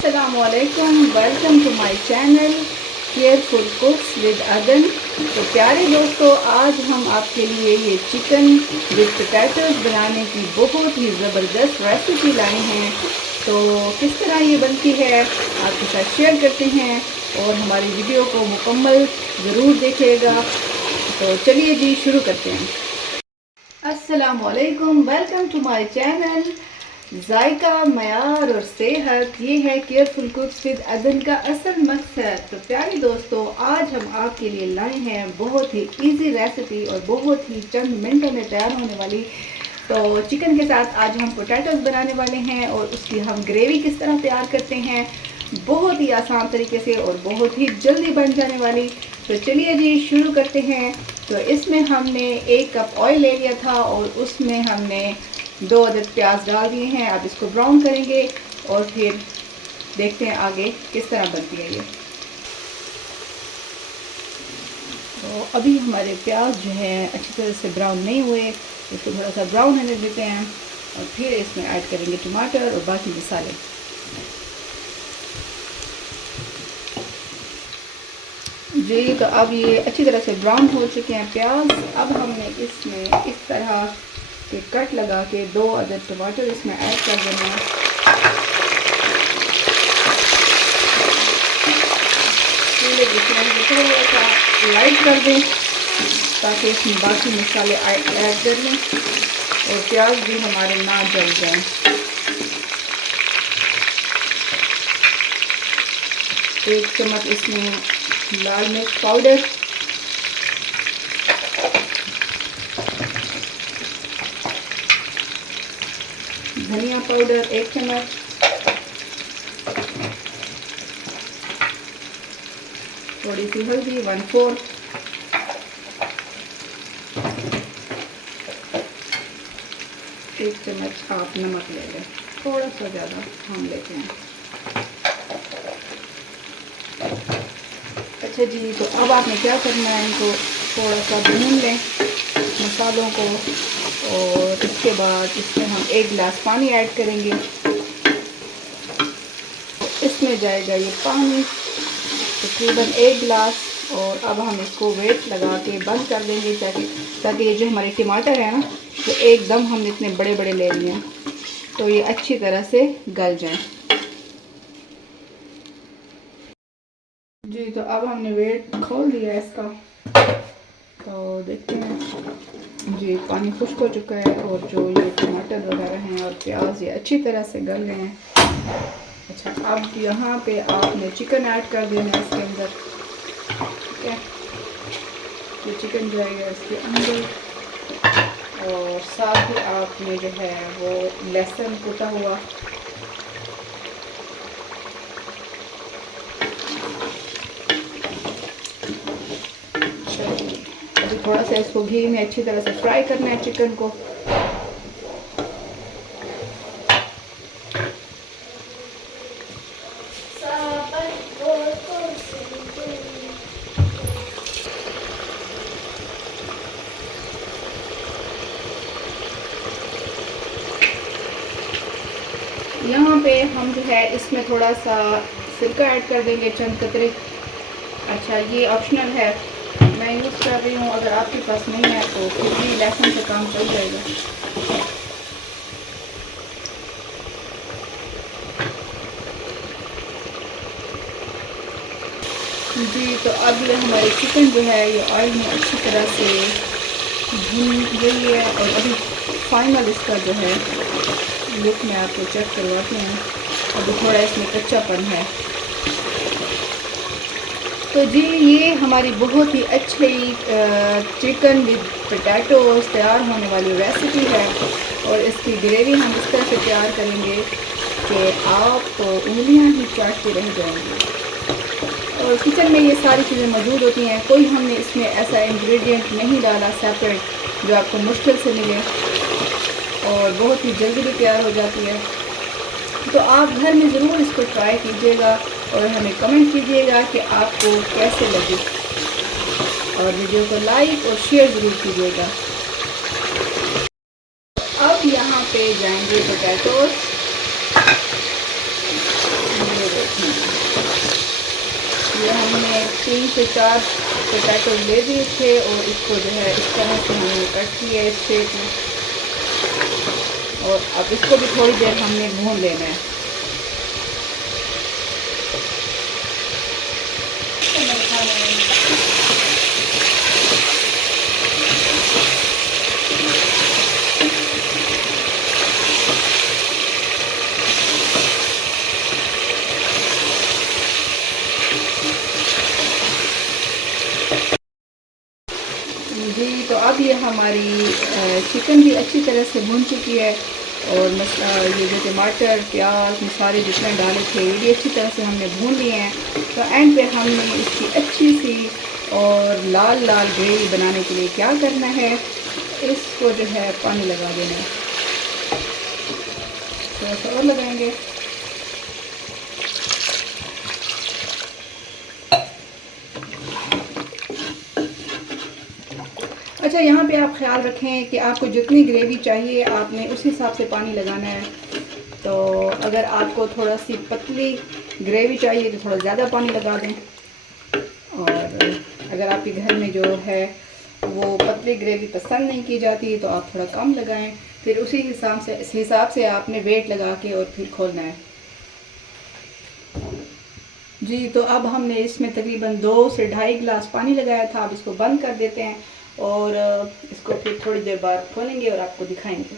अस्सलामुअलैकुम, welcome to my channel careful cooks with Adan. तो प्यारे दोस्तों, आज हम आपके लिए ये चिकन विद पोटैटोज बनाने की बहुत ही ज़बरदस्त रेसिपी लाए हैं। तो किस तरह ये बनती है आपके साथ शेयर करते हैं और हमारी वीडियो को मुकम्मल ज़रूर देखिएगा। तो चलिए जी, शुरू करते हैं। अस्सलामुअलैकुम, वेलकम टू माय चैनल। जायका, मयार और सेहत, ये है केयरफुल कुक्स विद अदन का असल मकसद। तो प्यारे दोस्तों, आज हम आपके लिए लाए हैं बहुत ही इजी रेसिपी और बहुत ही चंद मिनटों में तैयार होने वाली। तो चिकन के साथ आज हम पोटैटोज बनाने वाले हैं और उसकी हम ग्रेवी किस तरह तैयार करते हैं, बहुत ही आसान तरीके से और बहुत ही जल्दी बन जाने वाली। तो चलिए जी, शुरू करते हैं। तो इसमें हमने 1 कप ऑयल ले लिया था और उसमें हमने 2 अदद प्याज डाल दिए हैं। अब इसको ब्राउन करेंगे और फिर देखते हैं आगे किस तरह बनती है ये। तो अभी हमारे प्याज जो है अच्छी तरह से ब्राउन नहीं हुए, इसको थोड़ा सा ब्राउन होने देते हैं और फिर इसमें ऐड करेंगे टमाटर और बाकी मसाले। जी, तो अब ये अच्छी तरह से ब्राउन हो चुके हैं प्याज। अब हमने इसमें इस तरह के कट लगा के 2 अदद टमाटर इसमें ऐड कर देना है। थोड़ा सा लाइट कर दें ताकि इसमें बाकी मसाले ऐड कर लें और प्याज भी हमारे ना जल जाएं। 1 चम्मच इसमें लाल मिर्च पाउडर, धनिया पाउडर 1 चम्मच, थोड़ी सी हल्दी 1/4, एक चम्मच आप नमक ले लें, थोड़ा सा ज़्यादा हम लेते हैं। अच्छा जी, तो अब आपने क्या करना है, इनको थोड़ा सा भून लें मसालों को और इसके बाद इसमें हम 1 गिलास पानी ऐड करेंगे। इसमें जाएगा ये पानी तकरीबन 1 गिलास और अब हम इसको वेट लगा के बंद कर देंगे ताकि ये जो हमारे टमाटर है ना, तो एकदम हमने इतने बड़े बड़े ले लिए हैं तो ये अच्छी तरह से गल जाएं। जी, तो अब हमने वेट खोल दिया इसका, तो देखते हैं जी, पानी खुश्क हो चुका है और जो ये टमाटर वगैरह हैं और प्याज ये अच्छी तरह से गल गए हैं। अच्छा, अब यहाँ पे आपने चिकन ऐड कर देना है इसके अंदर। ठीक है, ये चिकन जाएगा इसके अंदर और साथ ही आपने जो है वो लहसुन कुटा हुआ अभी थोड़ा सा इसको घी में अच्छी तरह से फ्राई करना है चिकन को। यहाँ पे हम जो है इसमें थोड़ा सा सिरका ऐड कर देंगे, चंद कतरे। अच्छा, ये ऑप्शनल है, मैं यूज़ कर रही हूँ, अगर आपके पास नहीं है तो फिर भी लहसुन से काम चल जाएगा। जी, तो अब ये हमारे चिकन जो है ये ऑयल में अच्छी तरह से भून गई है और अभी फाइनल इसका जो है लुक में आपको चेक करवाते हैं। अभी थोड़ा इसमें कच्चापन है। तो जी, ये हमारी बहुत ही अच्छी चिकन विद पोटैटोज तैयार होने वाली रेसिपी है और इसकी ग्रेवी हम इस तरह से तैयार करेंगे कि आप तो उंगलियां ही चाटते रह जाएंगे। और किचन में ये सारी चीज़ें मौजूद होती हैं, कोई हमने इसमें ऐसा इंग्रेडिएंट नहीं डाला सेपरेट जो आपको मुश्किल से मिले और बहुत ही जल्दी भी तैयार हो जाती है। तो आप घर में ज़रूर इसको ट्राई कीजिएगा और हमें कमेंट कीजिएगा कि आपको कैसे लगी और वीडियो को लाइक और शेयर ज़रूर कीजिएगा। अब यहाँ पे जाएंगे पोटैटोज। 3 से 4 पोटैटो ले दिए थे और इसको जो है इस तरह से हमने कट किया है इस शेप में। और अब इसको भी थोड़ी देर हमने भून लेना है। जी, तो अब ये हमारी चिकन भी अच्छी तरह से भून चुकी है और ये जो टमाटर प्याज मसाले जितने डाले थे ये भी अच्छी तरह से हमने भून लिए हैं। तो एंड पे हमने इसकी अच्छी सी और लाल लाल ग्रेवी बनाने के लिए क्या करना है, इसको जो है पानी लगा देना है। थोड़ा सा और लगाएंगे। अच्छा, यहाँ पे आप ख्याल रखें कि आपको जितनी ग्रेवी चाहिए आपने उस हिसाब से पानी लगाना है। तो अगर आपको थोड़ा सी पतली ग्रेवी चाहिए तो थोड़ा ज़्यादा पानी लगा दें, और अगर आपके घर में जो है वो पतली ग्रेवी पसंद नहीं की जाती तो आप थोड़ा कम लगाएं। फिर उसी हिसाब से आपने वेट लगा के और फिर खोलना है। जी, तो अब हमने इसमें तकरीबन 2 से 2.5 गिलास पानी लगाया था। अब इसको बंद कर देते हैं और इसको फिर थोड़ी देर बाद खोलेंगे और आपको दिखाएंगे।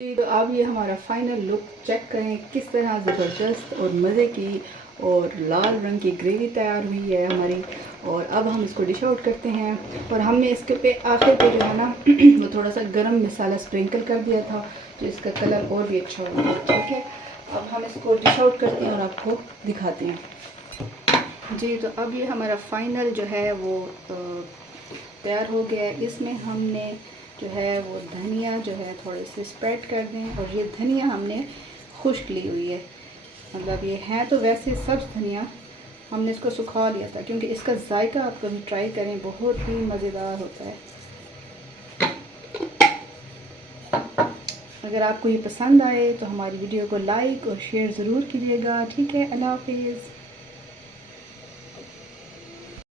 जी, तो अब ये हमारा फाइनल लुक चेक करें, किस तरह ज़बरदस्त और मज़े की और लाल रंग की ग्रेवी तैयार हुई है हमारी। और अब हम इसको डिश आउट करते हैं। और हमने इसके पे आखिर पे जो है ना वो थोड़ा सा गरम मसाला स्प्रिंकल कर दिया था, तो इसका कलर और भी अच्छा हुआ है। ठीक है, अब हम इसको डिश आउट करते हैं और आपको दिखाते हैं। जी, तो अब ये हमारा फाइनल जो है वो तैयार हो गया है। इसमें हमने जो है वो धनिया जो है थोड़े से स्प्रेड कर दें, और ये धनिया हमने खुश्क ली हुई है, मतलब ये है तो वैसे सब्ज़ धनिया, हमने इसको सुखा लिया था क्योंकि इसका जायका आप कभी ट्राई करें, बहुत ही मज़ेदार होता है। अगर आपको ये पसंद आए तो हमारी वीडियो को लाइक और शेयर ज़रूर कीजिएगा। ठीक है, अल्लाह हाफिज़।